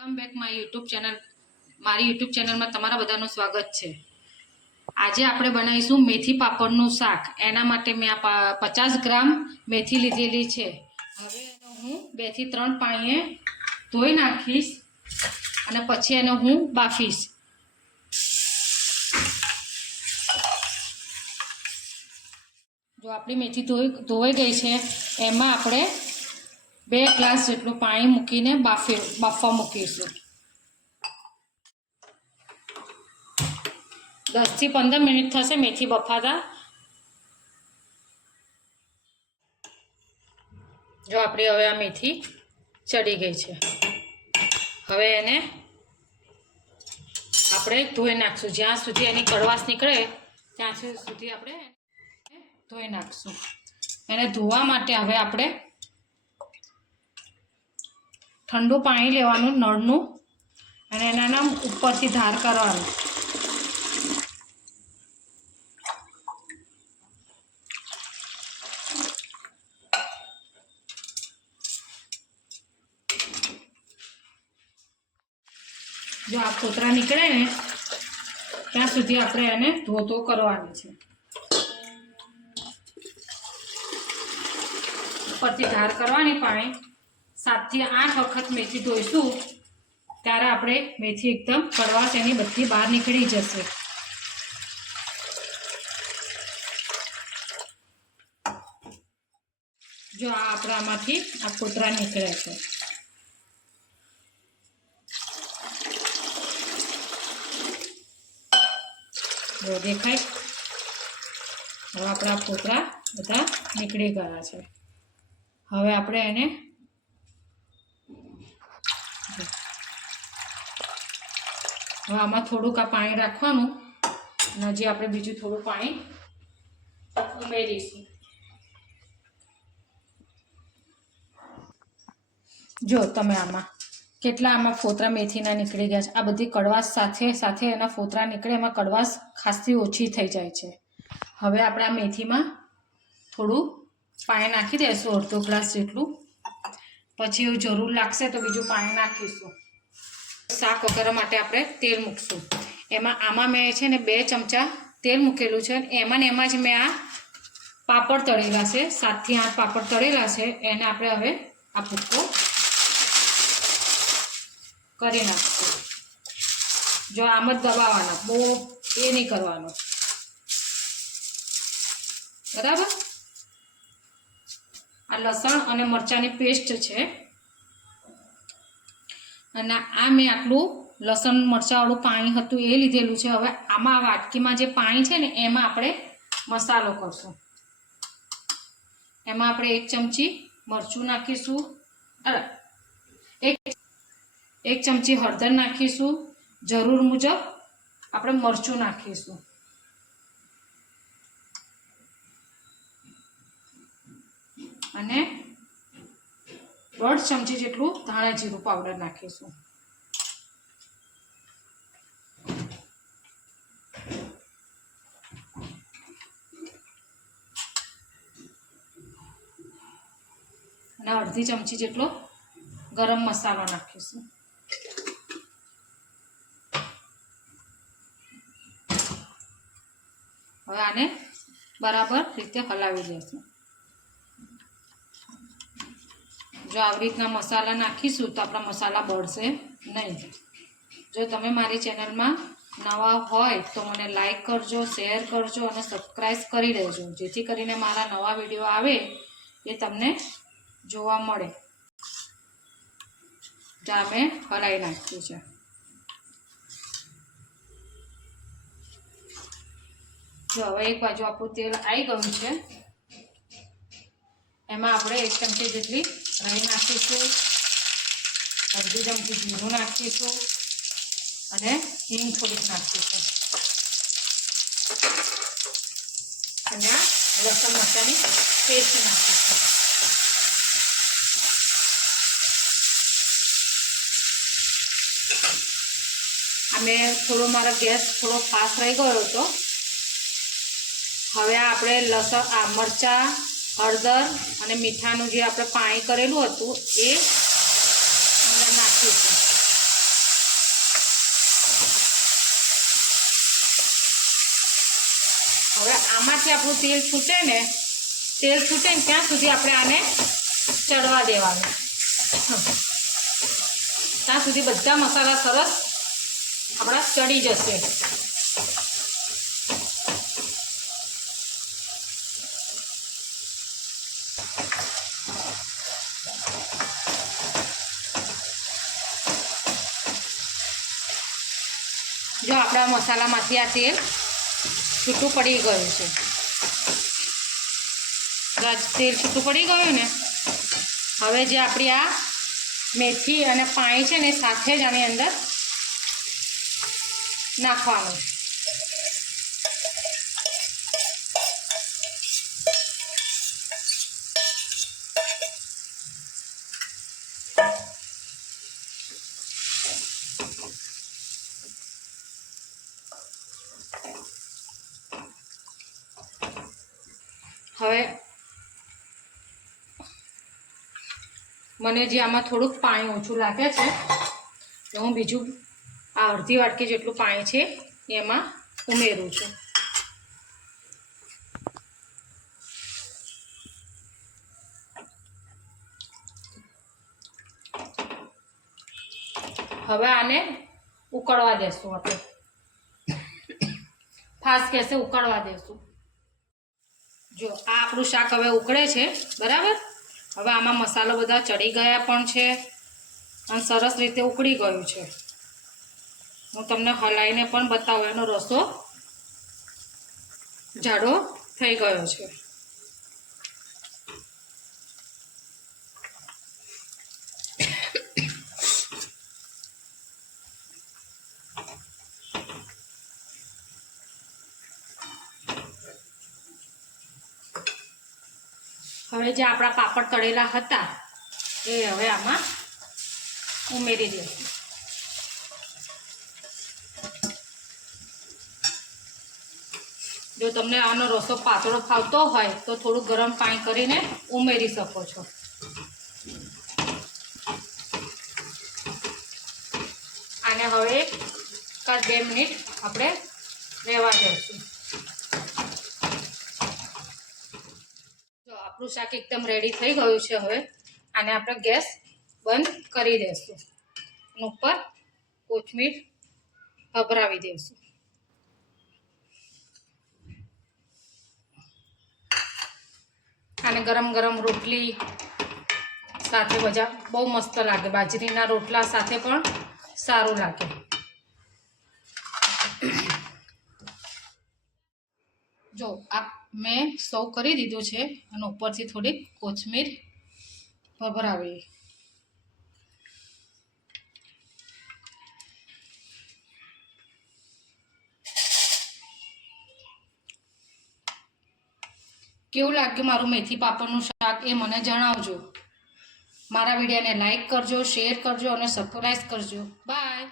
Welcome back my YouTube channel. મારી YouTube ચેનલમાં તમારા બધાનું સ્વાગત છે. આજે આપણે બનાવીશું મેથી પાપડનું શાક. એના માટે મેં આ 50 ગ્રામ મેથી લીધેલી છે. હવે એને હું 2 થી 3 પાણીએ ધોઈ નાખીશ અને પછી એને હું બાફીશ. જો આપણી મેથી ધોવાઈ ગઈ છે, એમાં આપણે 2 ગ્લાસ જેટલું પાણી મૂકીને બાફવા મૂકીશું. 10 થી 15 મિનિટ થશે મેથી બફાતા. જો આપણી હવે આ મેથી ચડી ગઈ છે. હવે એને આપણે ધોઈ નાખશું. જ્યાં સુધી એની કડવાશ નીકળે ત્યાં સુધી આપણે ધોઈ નાખશું. એને ધોવા માટે હવે આપણે ઠંડુ પાણી લેવાનું નળનું અને એના ઉપરથી ધાર કરવાનું. જો આ કોતરા નીકળે ને ત્યાં સુધી આપણે એને ધોતો કરવાની છે. ઉપરથી ધાર કરવાની પાણી. 7 થી 8 વખત મેથી ધોઈશું ત્યારે આપણે મેથી એકદમ કડવાશ એની બધી બહાર નીકળી જશે. જો આ આપણે આમાંથી આ કોતરા નીકળે છે. જો દેખાય. હવે આપણા કોતરા બધા નીકળી ગયા છે. હવે આપણે એને હવે આમાં થોડુંક આ પાણી રાખવાનું અને હજી આપણે બીજું થોડું પાણી ઉમેરીશું. જો તમે આમાં કેટલા ફોતરા મેથીના નીકળી ગયા છે. આ બધી કડવાશ સાથે એના ફોતરા નીકળે, એમાં કડવાશ ખાસી ઓછી થઈ જાય છે. હવે આપણે આ મેથીમાં થોડું પાણી નાખી દઈશું, અડધો ગ્લાસ જેટલું. પછી એવું જરૂર લાગશે તો બીજું પાણી નાખીશું. શાક વઘારવા માટે આપણે તેલ મૂકશું. આમાં મેં છે ને 2 ચમચા તેલ મૂકેલું છે. એમાં જ મેં આ પાપડ તળેલા છે, 7 થી 8 પાપડ તળેલા છે. એને આપણે હવે આ ભૂક્કો કરી નાખશું. જો આમ જ દબાવવાના, બહુ એ નહીં કરવાનો, બરાબર. આ લસણ અને મરચાંની પેસ્ટ છે. અને આ મેં આટલું લસણ મરચાંવાળું પાણી હતું એ લીધેલું છે. હવે આમાં આ વાટકીમાં જે પાણી છે ને એમાં આપણે મસાલો કરશું. એમાં આપણે 1 ચમચી મરચું નાખીશું, 1 ચમચી હળદર નાખીશું. જરૂર મુજબ આપણે મરચું નાખીશું. અને 1.5 ચમચી જેટલું ધાણા જીરું પાવડર નાખીશું. અને 1/2 ચમચી જેટલો ગરમ મસાલો નાખીશું. હવે આને બરાબર રીતે હલાવી દઈશું. જો આવી રીતના મસાલા નાખીશું તો આપણા મસાલા બળશે નહીં. જો તમે મારી ચેનલમાં નવા હોય તો મને લાઈક કરજો, શેર કરજો અને સબસ્ક્રાઈબ કરી દેજો, જેથી કરીને મારા નવા વિડીયો આવે એ તમને જોવા મળે. જો મેં હલાવી નાખ્યું છે. જો હવે એક બાજુ આપણું તેલ આવી ગયું છે. એમાં આપણે 1 ચમચી જેટલી રાઈ નાખીશું, 1/2 ચમચી જીરું નાખીશું અને હિંગ થોડીક નાખીશું. અને આ લસણ મરચાંની પેસ્ટ નાખીશું. આ મારા ગેસ થોડો ફાસ્ટ રહી ગયો હતો. હવે આપણે લસણ મરચાં, હળદર અને મીઠાનું જે આપણે પાણી કરેલું હતું એ અંદર નાખીશું. હવે આમાંથી આપણું તેલ છૂટે ને ત્યાં સુધી આપણે આને ચડવા દેવાનું. ત્યાં સુધી બધા મસાલા સરસ આપણા ચડી જશે. જો આપણા મસાલામાંથી આ તેલ છૂટું પડી ગયું છે. તેલ છૂટું પડી ગયું ને, હવે જે આપણી આ મેથી અને પાણી છે ને સાથે જ આની અંદર નાખવાનું. હવે મને જે આમાં થોડુંક પાણી ઓછું લાગે છે તો હું બીજું આ અડધી વાટકી જેટલું પાણી છે એમાં ઉમેરું છું. હવે આને ઉકળવા દેશું. આપણે ફાસ્ટ ગેસે ઉકળવા દેશું. જો આ આપણું શાક હવે ઉકળે છે, બરાબર. હવે આમાં મસાલો બધા ચડી ગયા પણ છે અને સરસ રીતે ઉકળી ગયું છે. હું તમને હલાવીને પણ બતાવું, એનો રસો જાડો થઈ ગયો છે. હવે જે આપણા પાપડ તળેલા હતા એ હવે આમાં ઉમેરી દઈશું. જો તમને આનો રસો પાતળો ફાવતો હોય તો થોડું ગરમ પાણી કરીને ઉમેરી શકો છો. આને હવે 1-2 મિનિટ આપણે રહેવા દઈશું. જો આપણું શાક એકદમ રેડી થઈ ગયું છે. હવે આને આપણે ગેસ બંધ કરી દઈશું અને ઉપર કોથમીર ભભરાવી દઈશું. અને ગરમ ગરમ રોટલી સાથે બહુ મસ્ત લાગે. બાજરીના રોટલા સાથે પણ સારું લાગે. જો આ મેં સર્વ કરી દીધું છે અને ઉપરથી થોડીક કોથમીર ભભરાવી. કેવું લાગ્યું મારું મેથી પાપડનું શાક એ મને જણાવજો. મારા વિડીયોને લાઈક કરજો, શેર કરજો અને સબસ્ક્રાઈબ કરજો. બાય.